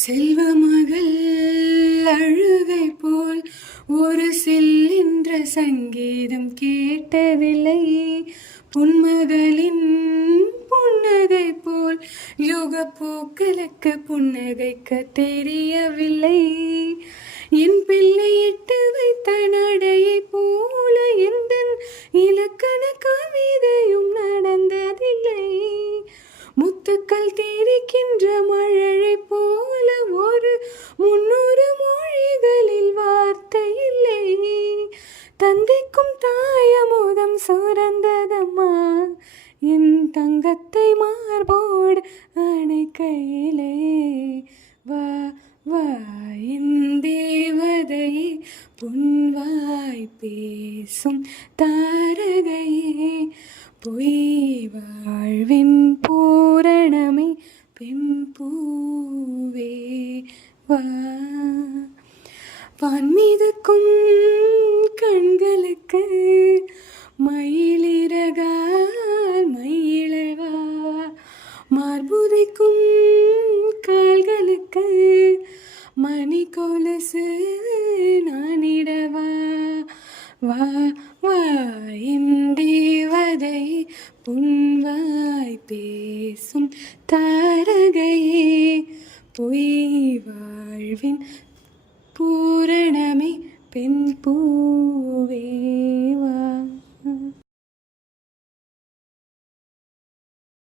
செல்வமகள் அழுகை போல் ஒரு செல்கின்ற சங்கீதம் கேட்டதில்லை. பொன்மகளின் புன்னகை போல் யுக பூக்களுக்கு புன்னகைக்க தெரியவில்லை. என் பிள்ளை இட்டு வைத்த நடையை போல எந்த இலக்கண கவிதையும் நடந்ததில்லை. முத்துக்கள் தேரிக்கின்ற மழை போல ஒரு 300 மொழிகளில் வார்த்தை இல்லை. தந்தைக்கும் தாயமுதம் சுரந்ததம்மா என் தங்கத்தை மார்போடு அணைக்கையிலே. வா வா என் தேவதையே, பொன்வாய் பேசும் தாரகையே, பொய் வாழ்வின் பூரணமே பெண் பூவே வா. வான்மீதுக்கும் கண்களுக்கு மயிலிறகால் மயிலவா, மார்புதைக்கும் கால்களுக்கு மணி கொலுசு நானிடவா. வா வா என் தேவதை, பொன்வாய் பேசும் தாரகையே, பொய் வாழ்வின் பூரணமே பெண் பூவே வா.